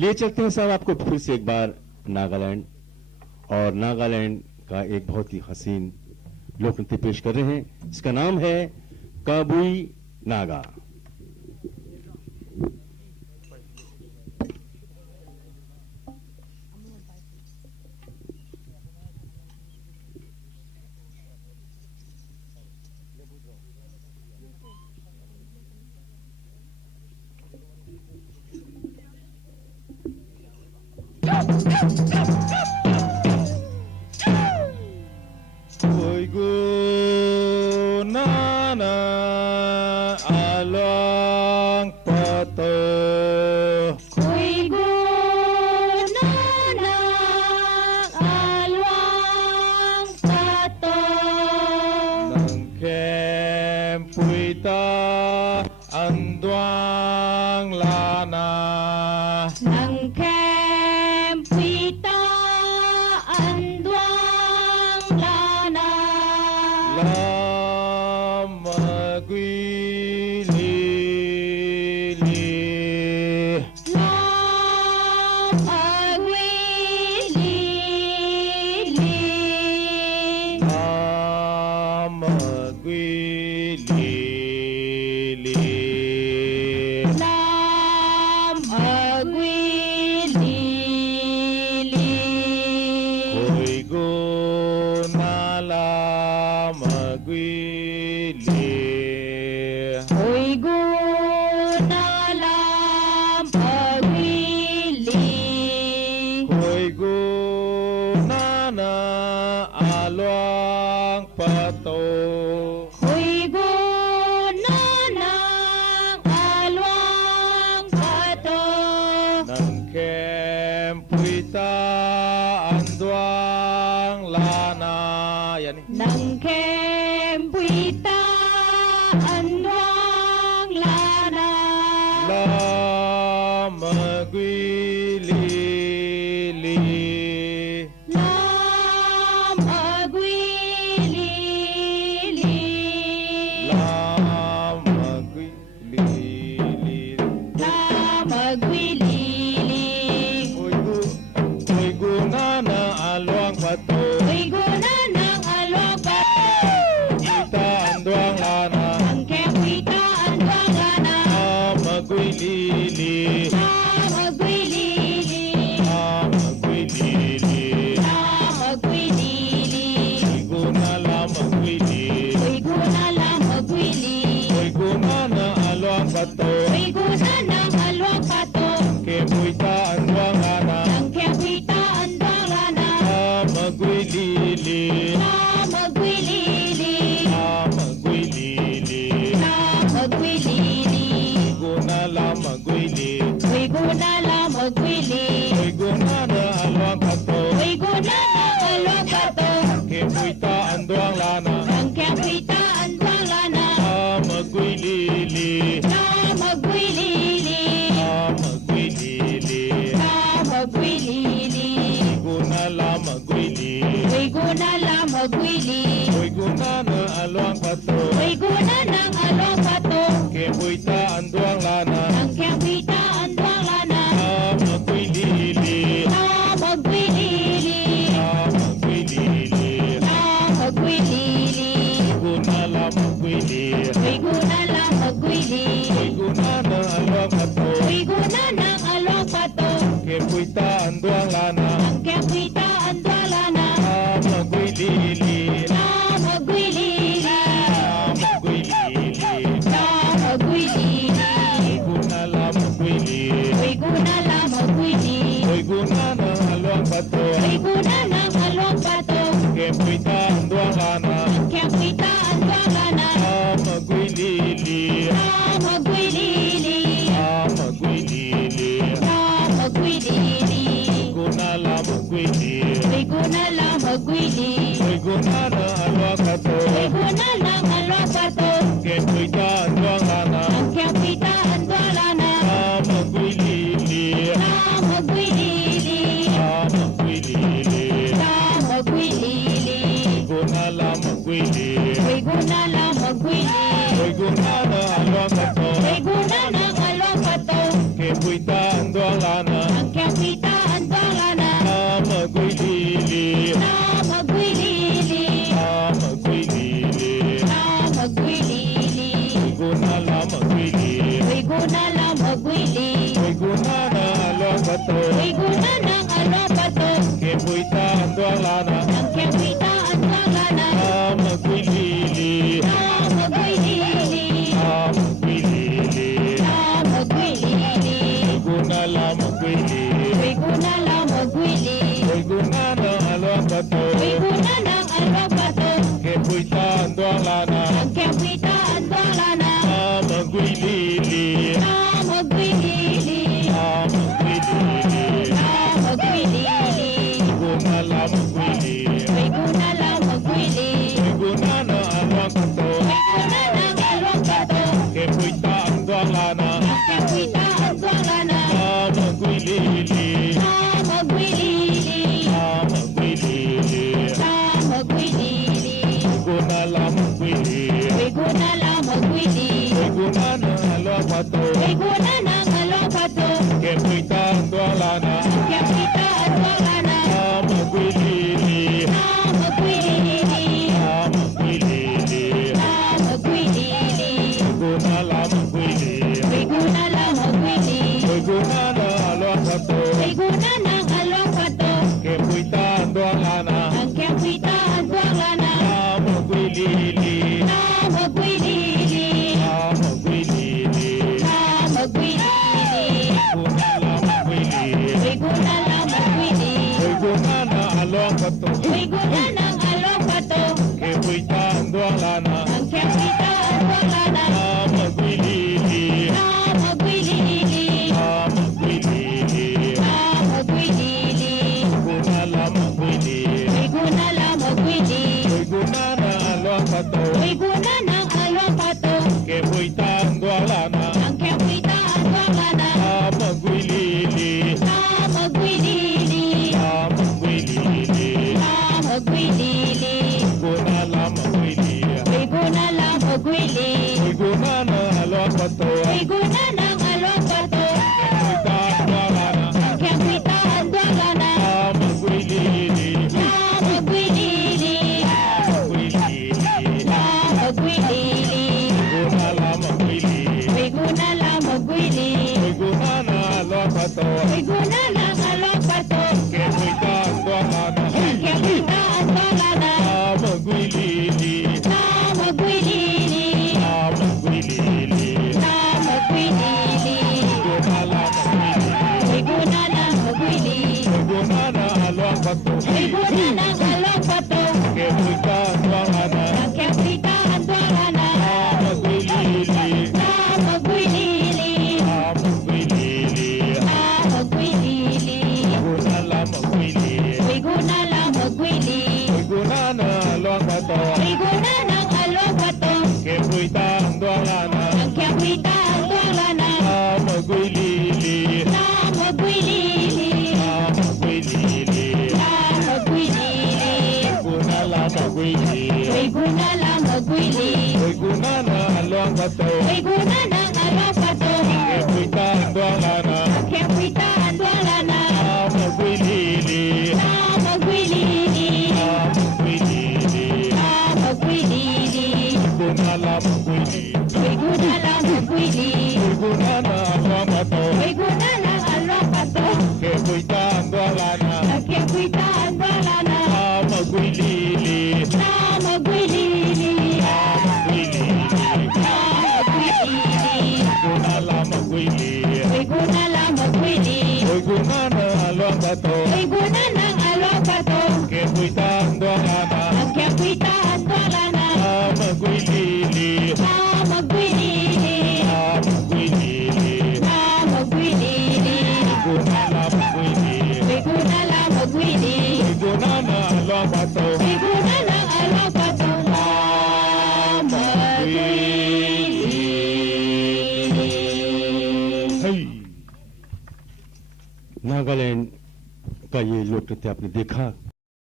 ले चलते हैं साहब आपको फिर से एक बार नागालैंड, और नागालैंड का एक बहुत ही हसीन लोक नृत्य पेश कर रहे हैं। इसका नाम है काबुई Naga. Koigu nana alang pato. Koigu nana alang pato. Nang kem puita anduang lana. Nang kem puita anduang lana. Lama gwili li. Lam agwili li. Lama gwili li. Lam agwili li. Koigu nala magwili. Koigu nalam agwili. Koigu nana alwang pato. Koigu nanang alwang pato. Nang kem puita anduang lana. Yan eh. Nang kempuita anwang lana. Lama gwili li. Lam agwili li. Lama gwili li. Lam agwili li. Koigu nana alwang pato. Koigu nanang alwang pato. Kita anduang lana. Nang kempuita anwang lana. Lama gwili li. Lam agwili li. Lama gwili li. Lam agwili li. Koigu na lama gwili. Koigu nalam agwili. Koigu nana alwang pato. Koigu nanang alwang pato. Kemuita anduang lana. Nang kempuita anwang lana. Lama gwili li. Lam agwili li. Lama gwili li. Lam agwili li. Koigu na lama gwili. Koigu nalam agwili. Koigu nana alwang pato. Koigu nanang alwang pato. Kemuita anduang lana. Nang kempuita anwang lana. Lama gwili li. Lam agwili li. Lama gwili li. Lam agwili li. Koigu na lama gwili. Koigu nalam agwili. Koigu nana alwang pato. Koigu nanang alwang pato. Kemuita anduang lana. Nang kempuita anwang lana. Lama gwili li. Lam agwili li. Lama gwili li. Lam agwili li. Koigu na lama gwili. Koigu nalam agwili. Koigu nana alwang pato. Koigu nanang alwang pato. Kemuita anduang lana. Nang kempuita anwang lana. Lama gwili li. Lam agwili li. Lama gwili li. Lam agwili li. Koigu na lama gwili. Koigu nalam agwili. Koigu nana alwang pato. Koigu nanang alwang pato. Kemuita anduang lana. Nang kempuita anwang lana. Lama gwili li. Lam agwili li. Lama gwili li. Lam agwili li. Koigu na lama gwili. Koigu nalam agwili. Koigu nana alwang pato. Koigu nanang alwang pato. Kemuita anduang lana. Nang kempuita anwang lana. Lama gwili li. Lam agwili li. Lama gwili li. Lam agwili li. Koigu na lama gwili. Koigu nalam agwili. Koigu nana alwang pato. Koigu nanang alwang pato. Kemuita anduang lana. Nang bato Iguna ng alopato, kepuita andwalana ang kepita at walana. magwilili Magwilili, magwilili magwilili. gunala magwili Iguna lang magwili, gunana alwa bato iguna ng alopato, kepuita andwalana ang kepita at walana. magwilili Magwilili, magwilili magwilili. gunala magwili Iguna lang magwili, gunana alwa bato iguna ng alopato, kepuita andwalana ang kepita at walana. magwilili Magwilili, magwilili magwilili. gunala magwili Iguna lang magwili, gunana alwa bato iguna ng alopato, kepuita andwalana ang kepita at walana. magwilili Magwilili, magwilili magwilili. gunala magwili Iguna lang magwili, gunana alwa bato iguna ng alopato, kepuita andwalana ang kepita at walana. magwilili Magwilili, magwilili magwilili. gunala magwili Iguna lang magwili, gunana alwa bato iguna ng alopato, kepuita andwalana ang kepita at walana. magwilili Magwilili, magwilili magwilili. gunala magwili Iguna lang magwili, gunana alwa bato iguna ng alopato, kepuita andwalana ang kepita at walana. magwilili Magwilili, magwilili magwilili. gunala magwili Iguna lang magwili, gunana alwa bato iguna ng alopato, kepuita andwalana ang kepita at walana. magwilili Magwilili, magwilili magwilili. gunala magwili Iguna lang magwili, gunana alwa bato iguna ng alopato, kepuita andwalana ang kepita at walana. magwilili Magwilili, magwilili magwilili. gunala magwili Iguna lang magwili, gunana alwa bato iguna ng alopato, kepuita andwalana ang kepita at walana. magwilili Magwilili, magwilili magwilili. gunala magwili Iguna lang magwili, gunana alwa bato iguna ng alopato, kepuita andwalana ang kepita at walana. magwilili Magwilili, magwilili magwilili. gunala magwili Iguna lang magwili, gunana alwa bato iguna ng alopato, kepuita andwalana ang kepita at walana. magwilili Magwilili, magwilili magwilili. gunala magwili Iguna lang magwili, gunana alwa bato iguna ng alopato, kepuita andwalana ang kepita at walana. magwilili Magwilili, magwilili magwilili. gunala magwili Iguna lang magwili, gunana alwa bato iguna ng alopato, kepuita andwalana ang kepita at walana. magwilili Magwilili, magwilili magwilili. gunala magwili Iguna lang magwili, gunana alwa bato iguna ng alopato. hey Nagaland का ये लोक नृत्य आपने देखा